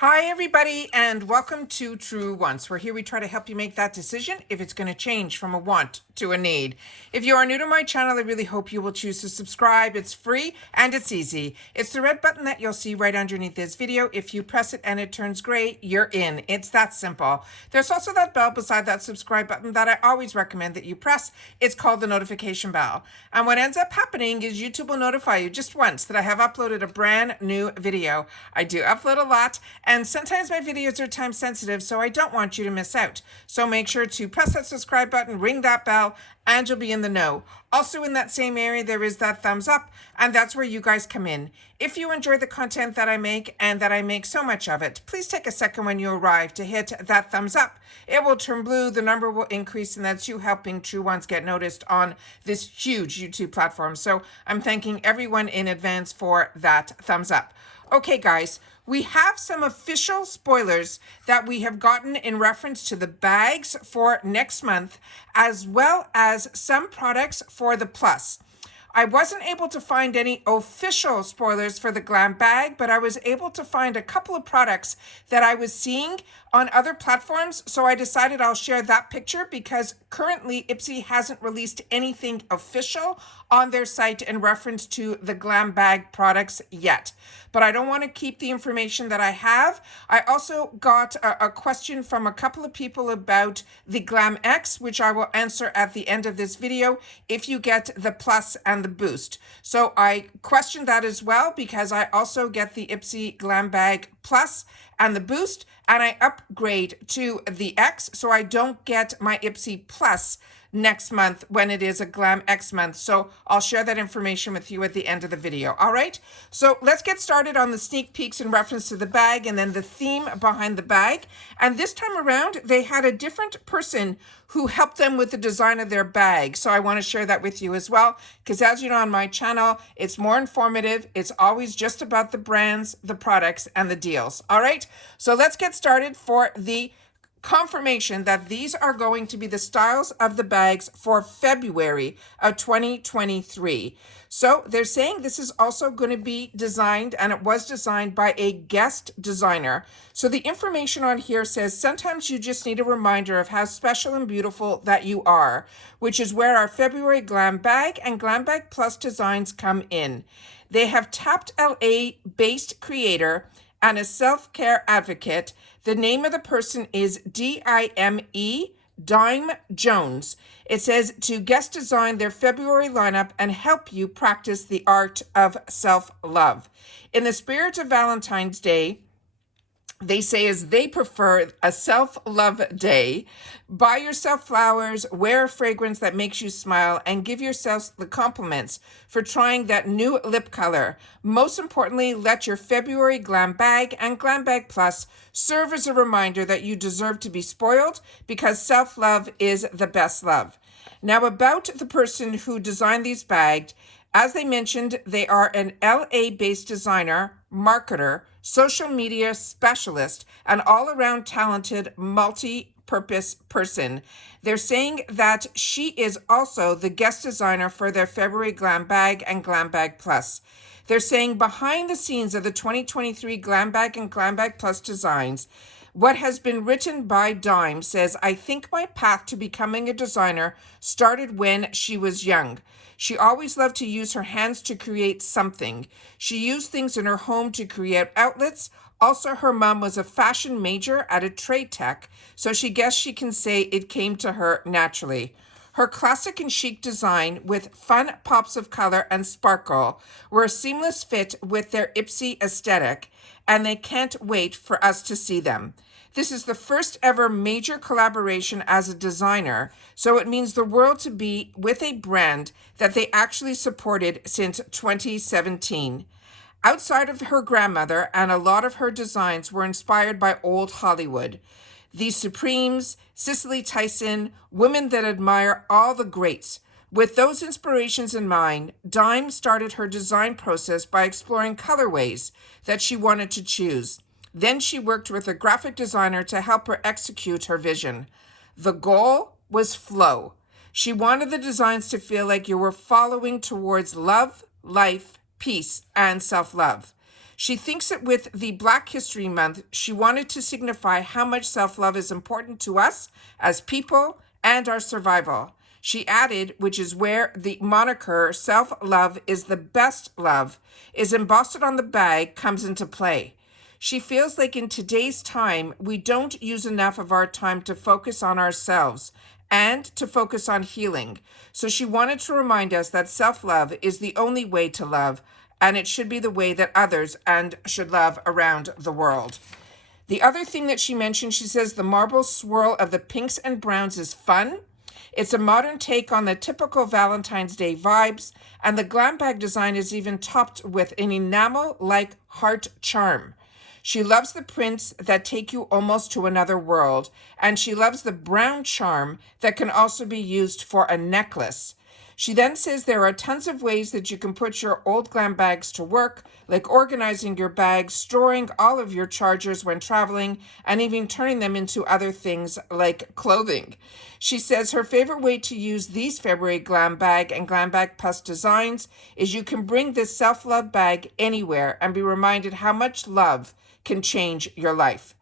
Hi, everybody, and welcome to True Wants, where here we try to help you make that decision if it's going to change from a want to a need. If you are new to my channel, I really hope you will choose to subscribe. It's free and it's easy. It's the red button that you'll see right underneath this video. If you press it and it turns gray, you're in. It's that simple. There's also that bell beside that subscribe button that I always recommend that you press. It's called the notification bell. And what ends up happening is YouTube will notify you just once that I have uploaded a brand new video. I do upload a lot, and sometimes my videos are time sensitive, so I don't want you to miss out. So make sure to press that subscribe button, ring that bell, and you'll be in the know. Also in that same area, there is that thumbs up, and that's where you guys come in. If you enjoy the content that I make, and that I make so much of it, please take a second when you arrive to hit that thumbs up. It will turn blue, the number will increase, and that's you helping True Ones get noticed on this huge YouTube platform. So I'm thanking everyone in advance for that thumbs up. Okay, guys, we have some official spoilers that we have gotten in reference to the bags for next month, as well as some products for the Plus. I wasn't able to find any official spoilers for the GlamBag, but I was able to find a couple of products that I was seeing on other platforms, so I decided I'll share that picture because currently IPSY hasn't released anything official on their site in reference to the GlamBag products yet. But I don't want to keep the information that I have. I also got a question from a couple of people about the Glam X, which I will answer at the end of this video if you get the Plus and the Boost. So I questioned that as well because I also get the IPSY GlamBag Plus and the Boost, and I upgrade to the X, so I don't get my IPSY Plus next month when it is a Glam X month. So I'll share that information with you at the end of the video. All right, so let's get started on the sneak peeks in reference to the bag and then the theme behind the bag. And this time around, they had a different person who helped them with the design of their bag. So I want to share that with you as well, because as you know, on my channel, it's more informative. It's always just about the brands, the products, and the deals. All right, so let's get started for the confirmation that these are going to be the styles of the bags for February of 2023. So they're saying this is also going to be designed, and it was designed by a guest designer. So the information on here says sometimes you just need a reminder of how special and beautiful that you are, which is where our February GlamBag and GlamBag Plus designs come in. They have tapped LA-based creator and a self-care advocate. The name of the person is D-I-M-E, Dime Jones. It says to guest design their February lineup and help you practice the art of self-love. In the spirit of Valentine's Day, they say as they prefer a self-love day, buy yourself flowers, wear a fragrance that makes you smile, and give yourself the compliments for trying that new lip color. Most importantly, let your February GlamBag and GlamBag Plus serve as a reminder that you deserve to be spoiled because self-love is the best love. Now, about the person who designed these bags, as they mentioned, they are an LA-based designer, marketer, social media specialist, and all-around talented multi-purpose person. They're saying that she is also the guest designer for their February GlamBag and GlamBag Plus. They're saying behind the scenes of the 2023 GlamBag and GlamBag Plus designs, what has been written by Dime says, I think my path to becoming a designer started when she was young. She always loved to use her hands to create something. She used things in her home to create outlets. Also, her mom was a fashion major at a trade tech, so she guessed she can say it came to her naturally. Her classic and chic design with fun pops of color and sparkle were a seamless fit with their IPSY aesthetic, and they can't wait for us to see them. This is the first ever major collaboration as a designer, so it means the world to be with a brand that they actually supported since 2017. Outside of her grandmother, and a lot of her designs were inspired by old Hollywood. The Supremes, Cicely Tyson, women that admire all the greats. With those inspirations in mind, Dime started her design process by exploring colorways that she wanted to choose. Then she worked with a graphic designer to help her execute her vision. The goal was flow. She wanted the designs to feel like you were following towards love, life, peace, and self-love. She thinks that with the Black History Month, she wanted to signify how much self-love is important to us as people and our survival. She added, which is where the moniker self-love is the best love is embossed on the bag comes into play. She feels like in today's time, we don't use enough of our time to focus on ourselves and to focus on healing. So she wanted to remind us that self-love is the only way to love, and it should be the way that others and should love around the world. The other thing that she mentioned, she says the marble swirl of the pinks and browns is fun. It's a modern take on the typical Valentine's Day vibes, and the GlamBag design is even topped with an enamel-like heart charm. She loves the prints that take you almost to another world, and she loves the brown charm that can also be used for a necklace. She then says there are tons of ways that you can put your old glam bags to work, like organizing your bags, storing all of your chargers when traveling, and even turning them into other things like clothing. She says her favorite way to use these February Glam Bag and GlamBag Plus designs is you can bring this self-love bag anywhere and be reminded how much love can change your life.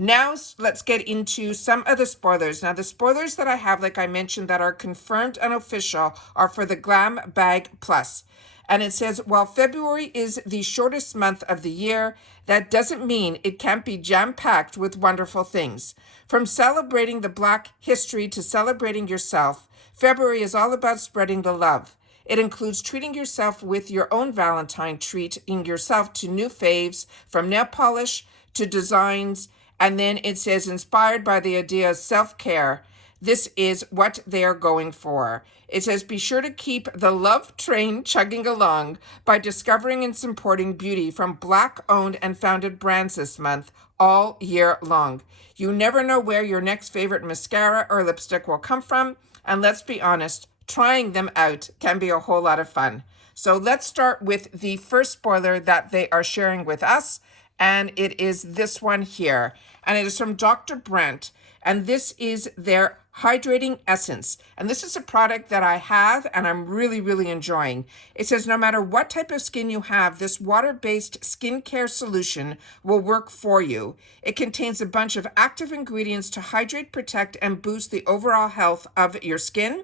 Now let's get into some of the spoilers. Now the spoilers that I have, like I mentioned, that are confirmed and official are for the GlamBag Plus. And it says, while February is the shortest month of the year, that doesn't mean it can't be jam-packed with wonderful things. From celebrating the Black history to celebrating yourself, February is all about spreading the love. It includes treating yourself with your own Valentine, treating yourself to new faves, from nail polish to designs. And then it says, inspired by the idea of self-care, this is what they are going for. It says, be sure to keep the love train chugging along by discovering and supporting beauty from Black-owned and founded brands this month, all year long. You never know where your next favorite mascara or lipstick will come from. And let's be honest, trying them out can be a whole lot of fun. So let's start with the first spoiler that they are sharing with us. And it is this one here. And it is from Dr. Brent. And this is their Hydrating Essence. And this is a product that I have and I'm really, really enjoying. It says no matter what type of skin you have, this water-based skincare solution will work for you. It contains a bunch of active ingredients to hydrate, protect, and boost the overall health of your skin.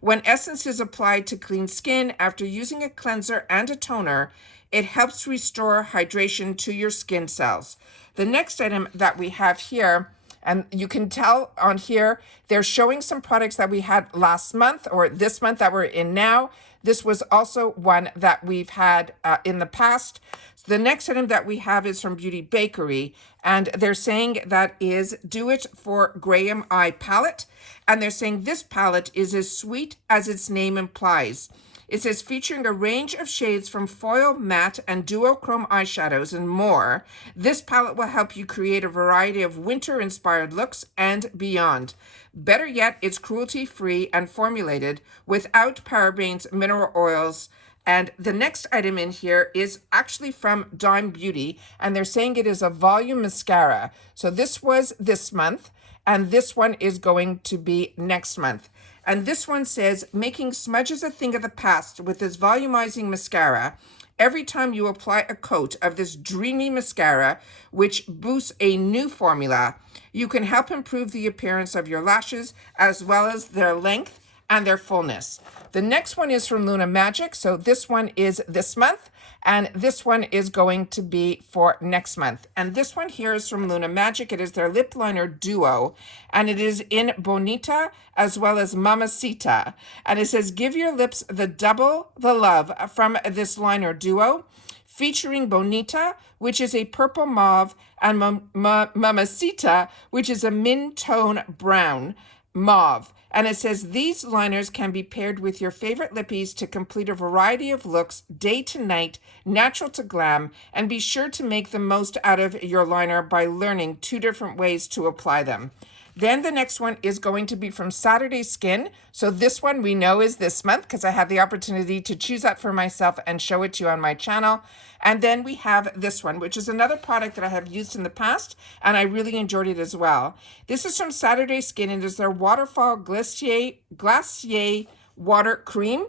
When Essence is applied to clean skin after using a cleanser and a toner, it helps restore hydration to your skin cells. The next item that we have here, and you can tell on here, they're showing some products that we had last month or this month that we're in now. This was also one that we've had in the past. So the next item that we have is from Beauty Bakery, and they're saying that is Do It for Graham Eye Palette. And they're saying this palette is as sweet as its name implies. It says featuring a range of shades from foil, matte, and duochrome eyeshadows and more. This palette will help you create a variety of winter-inspired looks and beyond. Better yet, it's cruelty-free and formulated without parabens, mineral oils. And the next item in here is actually from Dime Beauty, and they're saying it is a volume mascara. So this was this month, and this one is going to be next month. And this one says, making smudges a thing of the past with this volumizing mascara. Every time you apply a coat of this dreamy mascara, which boosts a new formula, you can help improve the appearance of your lashes as well as their length and their fullness. The next one is from Luna Magic. So this one is this month, and this one is going to be for next month. And this one here is from Luna Magic. It is their lip liner duo, and it is in Bonita as well as Mamacita. And it says, give your lips the double the love from this liner duo, featuring Bonita, which is a purple mauve, and Mamacita, which is a mid-tone brown mauve. And it says these liners can be paired with your favorite lippies to complete a variety of looks, day to night, natural to glam, and be sure to make the most out of your liner by learning 2 different ways to apply them. Then the next one is going to be from Saturday Skin. So this one we know is this month because I had the opportunity to choose that for myself and show it to you on my channel. And then we have this one, which is another product that I have used in the past, and I really enjoyed it as well. This is from Saturday Skin, and it is their Waterfall Glacier Water Cream.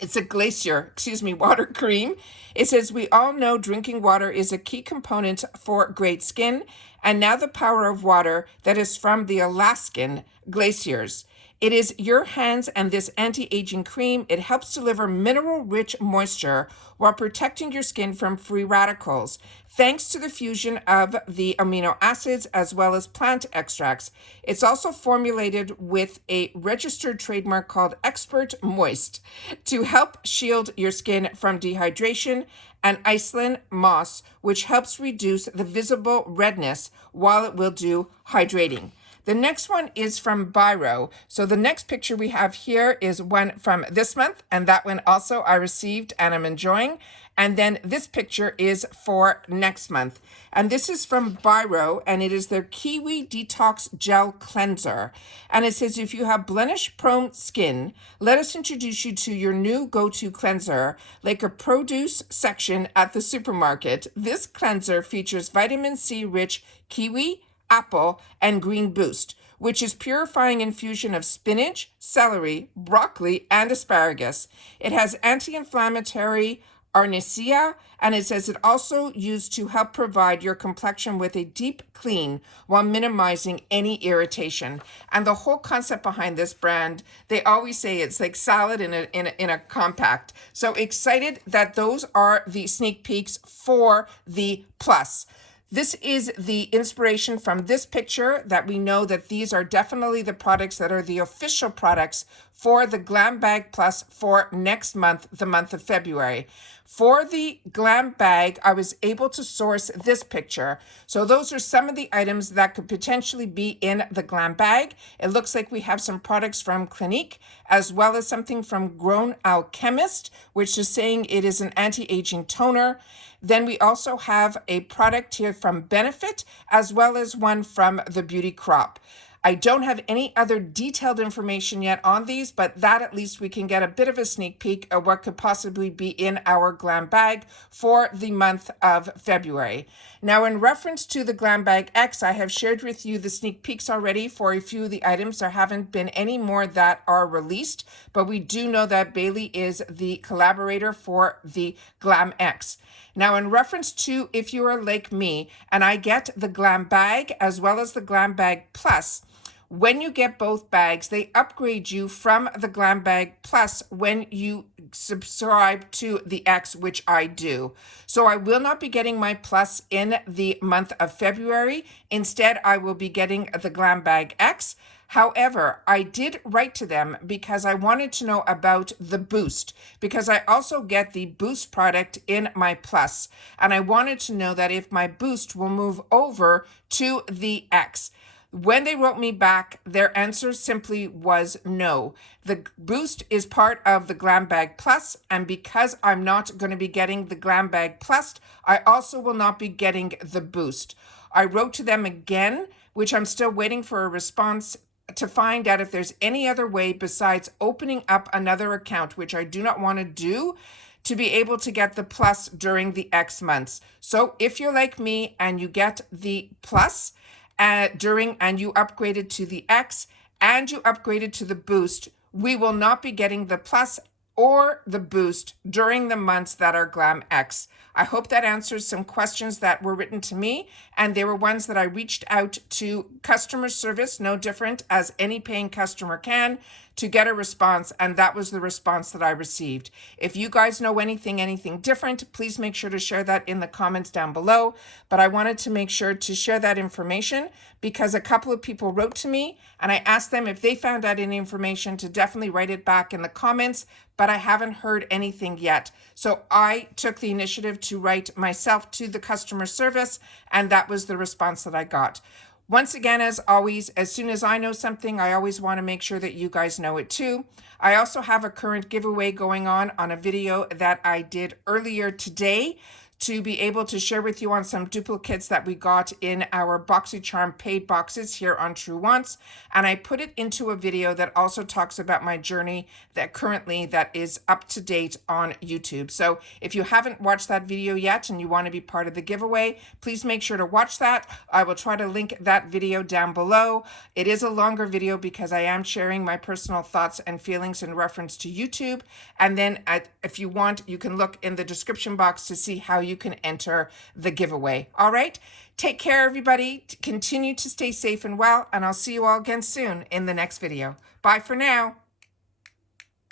It's a water cream. It says, we all know drinking water is a key component for great skin, and now the power of water that is from the Alaskan glaciers. It is your hands and this anti-aging cream. It helps deliver mineral-rich moisture while protecting your skin from free radicals, thanks to the fusion of the amino acids as well as plant extracts. It's also formulated with a registered trademark called Expert Moist to help shield your skin from dehydration, and Iceland moss, which helps reduce the visible redness while it will do hydrating. The next one is from Biro. So the next picture we have here is one from this month, and that one also I received and I'm enjoying. And then this picture is for next month. And this is from Biro, and it is their Kiwi Detox Gel Cleanser. And it says, if you have blemish-prone skin, let us introduce you to your new go-to cleanser, like a produce section at the supermarket. This cleanser features vitamin C-rich kiwi, apple, and green boost, which is purifying infusion of spinach, celery, broccoli, and asparagus. It has anti-inflammatory arnica, and it says it also used to help provide your complexion with a deep clean while minimizing any irritation. And the whole concept behind this brand, they always say it's like salad in a compact. So excited that those are the sneak peeks for the Plus. This is the inspiration from this picture that we know that these are definitely the products that are the official products for the GlamBag Plus for next month, the month of February. For the GlamBag, I was able to source this picture. So those are some of the items that could potentially be in the GlamBag. It looks like we have some products from Clinique, as well as something from Grown Alchemist, which is saying it is an anti-aging toner. Then we also have a product here from Benefit, as well as one from the Beauty Crop. I don't have any other detailed information yet on these, but that at least we can get a bit of a sneak peek of what could possibly be in our GlamBag for the month of February. Now, in reference to the GlamBag X, I have shared with you the sneak peeks already for a few of the items. There haven't been any more that are released, but we do know that Bailey is the collaborator for the Glam X. Now, in reference to if you are like me and I get the GlamBag as well as the GlamBag Plus, when you get both bags, they upgrade you from the GlamBag Plus when you subscribe to the X, which I do. So I will not be getting my Plus in the month of February. Instead, I will be getting the GlamBag X. However, I did write to them because I wanted to know about the Boost, because I also get the Boost product in my Plus. And I wanted to know that if my Boost will move over to the X. When they wrote me back, their answer simply was no. The Boost is part of the GlamBag Plus, and because I'm not going to be getting the GlamBag Plus, I also will not be getting the Boost. I wrote to them again, which I'm still waiting for a response to find out if there's any other way besides opening up another account, which I do not want to do, to be able to get the Plus during the X months. So if you're like me and you get the Plus, and you upgraded to the X and you upgraded to the Boost, we will not be getting the Plus or the Boost during the months that are Glam X. I hope that answers some questions that were written to me, and they were ones that I reached out to customer service, no different as any paying customer can, to get a response, and that was the response that I received. If you guys know anything different, please make sure to share that in the comments down below. But I wanted to make sure to share that information because a couple of people wrote to me and I asked them if they found out any information to definitely write it back in the comments, but I haven't heard anything yet. So I took the initiative to write myself to the customer service, and that was the response that I got. Once again, as always, as soon as I know something, I always want to make sure that you guys know it too. I also have a current giveaway going on a video that I did earlier today to be able to share with you on some duplicates that we got in our BoxyCharm paid boxes here on True Once. And I put it into a video that also talks about my journey that is up to date on YouTube. So if you haven't watched that video yet and you want to be part of the giveaway, please make sure to watch that. I will try to link that video down below. It is a longer video because I am sharing my personal thoughts and feelings in reference to YouTube. And then if you want, you can look in the description box to see how you can enter the giveaway. All right. Take care, everybody. Continue to stay safe and well, and I'll see you all again soon in the next video. Bye for now.